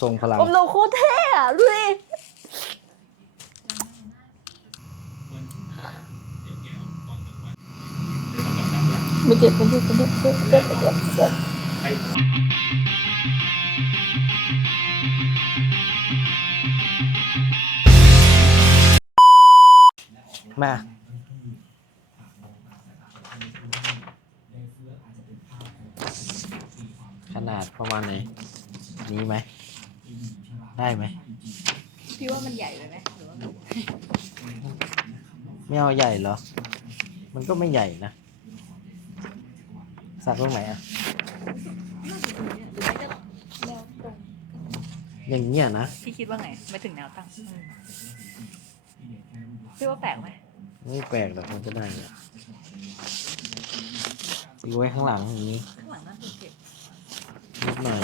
ทรงพลัง ผมโลโคตรเท่อะดูดิไม่เจ็บไม่เจ็บไม่เจ็บไม่เจ็บไม่เจ็บไม่เจ็บไม่เจ็บมา ขนาดประมาณไหน นี้ไหม ได้ไหมพี่ว่ามันใหญ่ไปไหมหรือว่าไม่เอาใหญ่เหรอ มันก็ไม่ใหญ่นะ สักตรงไหนอะ อย่างเงี้ยนะ พี่คิดว่าไงไม่ถึงแนวตั้งพี่ว่าแปลกไหมไม่แปลกหรอกมันจะได้เนี่ยตีไว้ข้างหลังอย่างนี้ ข้างหลังน่าจะเจ็บนิดหน่อย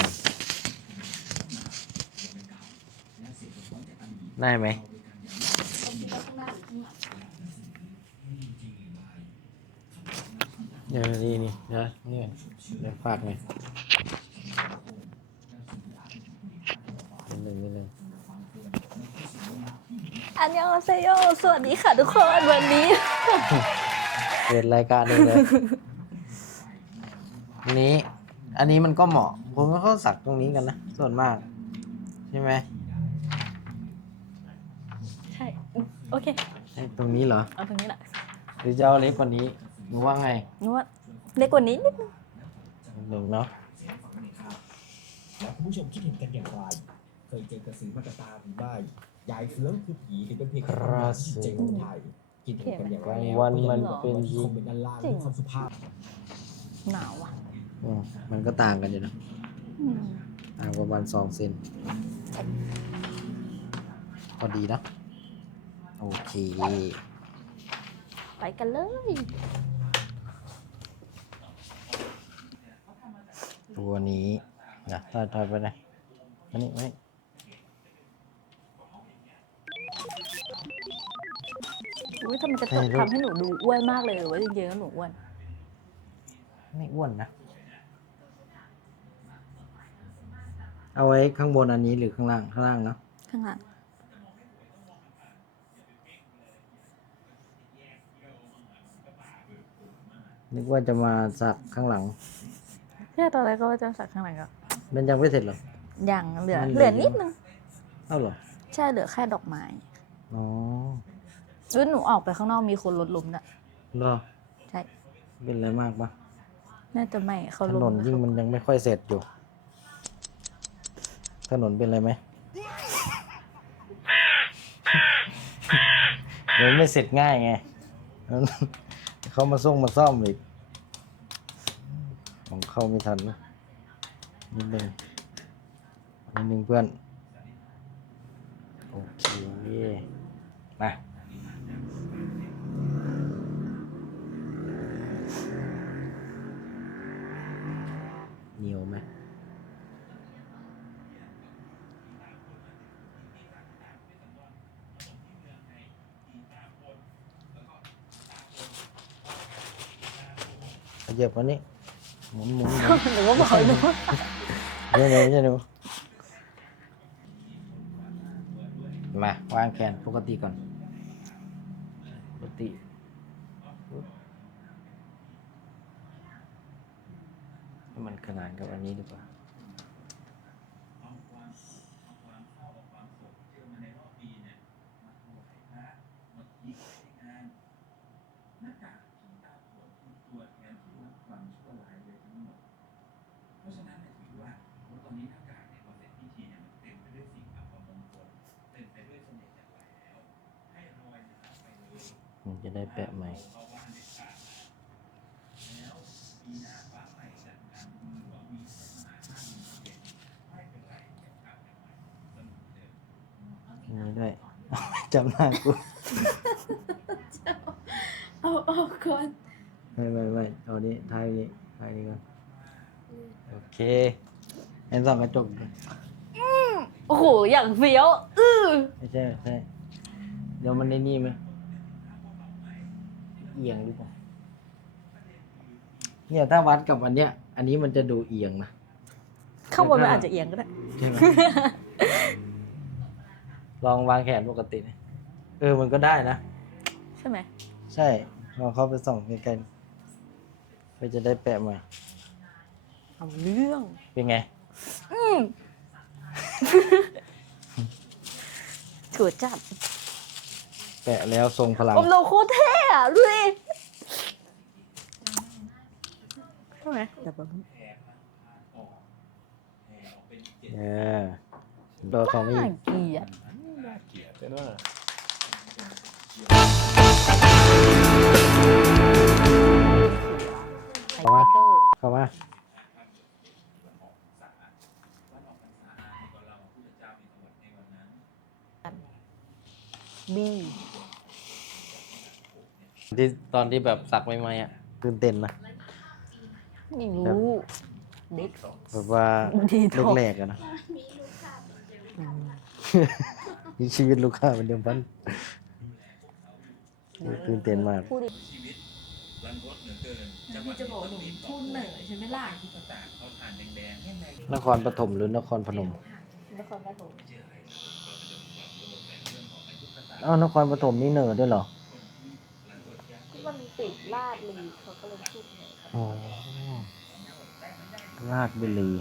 ได้ไหมเดี๋ยวนี่นี่เดี๋ยวนี่เดี๋ยวฝากหน่อยนิดหนึ่งนิดหนึ่งอันยองอาเซโยสวัสดีค่ะทุกคนวันนี้เปิดรายการเลยเลยอันนี้ อันนี้มันก็เหมาะ ผมก็เขาสักตรงนี้กันนะ ส่วนมาก ใช่ไหมใช่ โอเคใช่ตรงนี้เหรอเอาตรงนี้แหละหรือจะเอาเล็กกว่านี้หรือว่าไงนึกว่าเล็กกว่านี้นิดนึงหนึ่งเนาะแล้วคุณผู้ชมคิดเห็นกันอย่างไร เคยเจอกระสือมากระตาหรือไม่ยายเฟื้องคือผีหรือเป็นเพียงแค่ตำนานที่เจ๋งของไทยคิดเห็นกันอย่างไรแล้ววันก็อย่ามันลืมเป็นคยิองมเมนต์ด้านล่างด้วยความสุภาพหนาวอะอืมมันก็ต่างกันอยู่นะอืมต่างประมาณสองเซนพอดีเนอะ โอเค ไปกันเลย ตัวนี้นะถอยถอยไปเลยอันนี้ไม่อุ้ยทำไมกระจกทำให้หนูดูอ้วนมากเลยหรือว่าจริงๆแล้วหนูอ้วน ไม่อ้วนนะ เอาไว้ข้างบนอันนี้หรือข้างล่าง ข้างล่างเนาะข้างหลัง นึกว่าจะมาสักข้างหลังพี่ตอนแรกก็ว่าจะสักข้างหลังก็มันยังไม่เสร็จเหรอ ยังเหลือ มันเหเหลืลืออนิดนึง เอ้าเหรอใช่เหลือแค่ดอกไม้อ๋ออุ้ยหนูออกไปข้างนอกมีคนรถล้มน่ะ เหรอใช่ เป็นอะไรมากปะน่าจะไม่เขาถล้นมนยิ่งมันยังไม่ค่อยเสร็จอยู่ ถนนเป็นอะไรไหม เดี๋ยวไม่เสร็จง่ายไง เขามาส่งมาซ่อมอีก ของเข้าไม่ทันนะนิดนึงนิดนึงเพื่อน โอเค มาเหนียวไหมขยับมานี่หมุน หมุนหมุนหนูก็บอกหนูเดี๋ยวเดี๋ยวเดี๋ยวดูมาวางแขนปกติก่อน ปกติมันขนานกับอันนี้ดีกว่า ได้แปะใหม่นี่ด้วยจำหน้ากูเอาออกก่อนไม่ไม่ไม่เอานี้ท้ายนี้ท้ายนี้ก่อนโอเคเอ็นสองกระจกดิโอ้โห อย่างเฟี้ยว อื้อไม่ใช่ไม่ใช่ เดี๋ยวมันในนี่ไหม เอียงหรือเปล่าเนี่ยถ้าวัดกับอันเนี้ย อันนี้มันจะดูเอียงนะข้างบนมันอาจจะเอียงก็ได้ ใช่ไหม ลองวางแขนปกติดิเออมันก็ได้นะ ใช่ไหมใช่ลองเข้าไปส่องใกล้ๆเพื่อจะได้แปะใหม่เอาเรื่องเป็นไง อืมถือจัด แปะแล้วทรงพลังผมโลโคตรเท่อะดูดิใช่ไหมเดี๋ยวแป๊บนึงเออตัวของอีน่ากเกลียดเป็นว่า ตอนที่แบบสักใหม่ๆอะตื่นเต้นนะ ไม่รู้ เด็ก แบบว่าดีท็อกซ์แรกๆอะนะ มีชีวิตลูกค้าเป็นเดิมพัน ตื่นเต้นมาก พูดดิพี่จะบอกว่าหนูพูดเหนื่อยใช่ไหมล่ะนครปฐมหรือนครพนมนครปฐมอ้าวนครปฐมนี่เหนือด้วยเหรอมันติด ลาดลีเขาก็เลยพูดเหนื่อยอ๋อลาดบุรี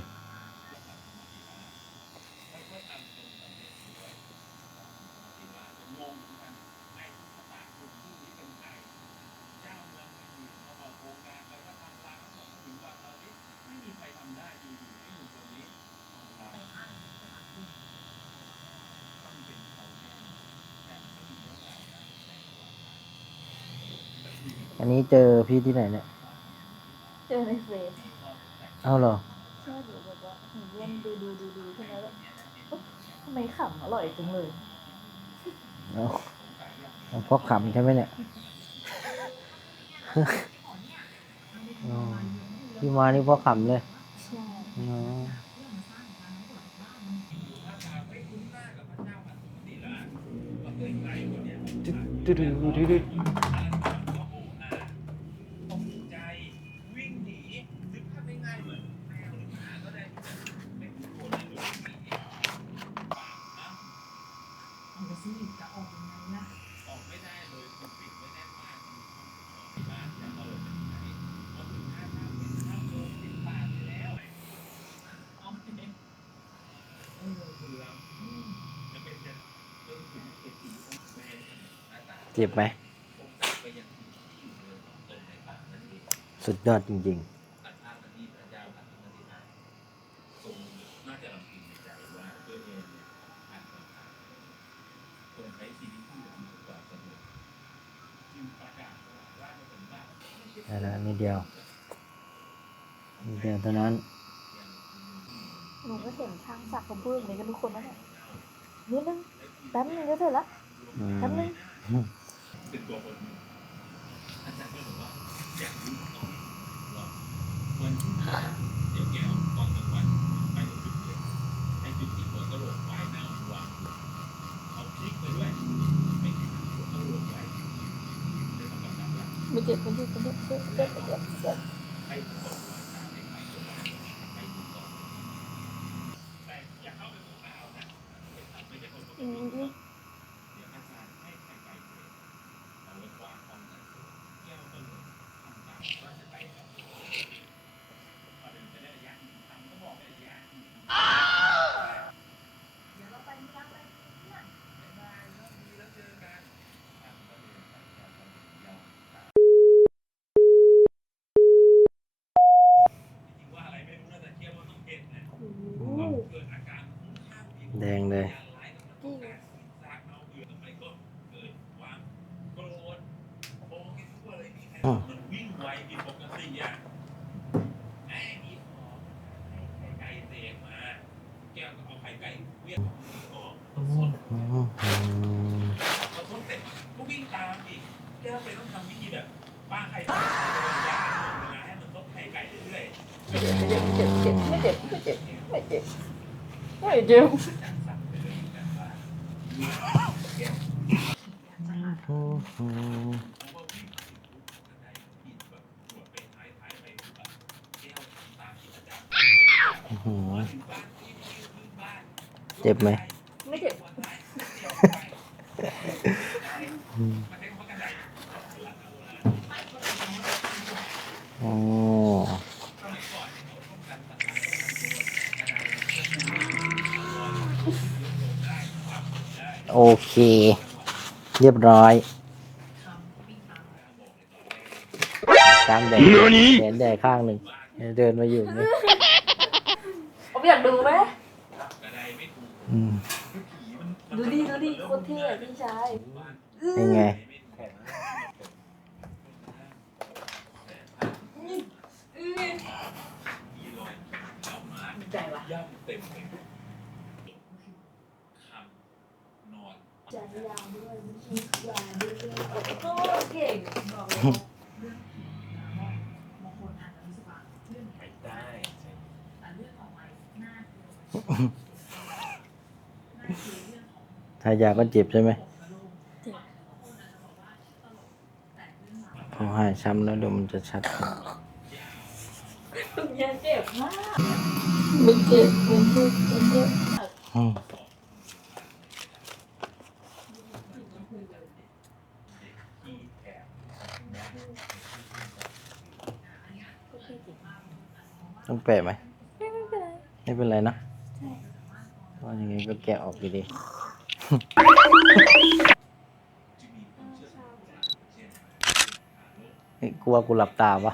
อั นนี้เจอพี่ที่ไหนเนี่ยเจอในเฟซเอ้าเหรอใช่หนูแบบว่าหนูเล่นดูดูดูดูใช่ไหมแล้วเอ๊ะทำไมขำอร่อยจังเลยเอาเอาเพราะขำใช่ไหมเนี่ย อ๋อพี่มานี่เพราะขำเลยใช่อ๋อตึ๊ดตึ๊ดตึ๊ดตึ๊ด เจ็บไหม สุดยอดจริงๆได้แล้วนิดเดียวนิดเดียวเท่านั้น หนูก็เห็นช่างสักเขาพูดอย่างนี้กันทุกคนนะเนี่ยนิดนึงแป๊บนึงก็เสร็จละอืมแป๊บนึงไม่เจ็บไม่เจ็บไม่เจ็บเจ็บเจ็บเจ็บเจ็บอืมโอ้โห แดงเลย จริง อืม วิ่งไวผิดปกติอะไอ้มีของไข่ไก่เสกมา แก้วก็เอาไข่ไก่เวียนออก อืมอืมพอทดงตามอีกแก้วไปต้อไข่ไก่ยาเลาให้มันทดไข่ไก่เรื่อยไม่เจ็บไม่เจ็บไม่เจ็บ เจ็บไม่เจ็บไม่เจ็บไม่เจ็บอืมอืมอื้อหือเจ็บไหม ไม่เจ็บ โอ เคเรียบร้อยตามแดดแขนแดดข้างหนึ่งเดินมาอยู่นี่ผมอยากดูไหมอืมดูดิดูดิโคตรเท่อะพี่ชายยังไง ใจวะ ย่ำเต็มเลยคำ นอนใจยาวด้วยไม่ใช่ยาวด้วยโอ้เก่งบอกเลยไปได้ใช่ทายาก็เจ็บใช่ไหมพอหายช้ำแล้วเดี๋ยวมันจะชัด ตรงนี้เจ็บมากมันเจ็บมันเจ็บมันเจ็บ อืม ต้องแปะไหมไม่เป็นไรไม่เป็นไรนะว่ายังไงก็แกะออกอยู่ดีเฮ้ยกลัวกูหลับตาปะ